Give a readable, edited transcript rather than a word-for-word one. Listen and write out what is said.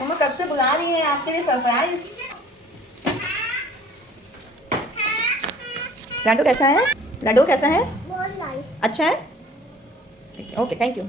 मम्मा कब से बुला रही है आपके लिए सरप्राइज। लड्डू कैसा है? लड्डू कैसा है? बहुत नाइस। अच्छा है? Okay, thank you.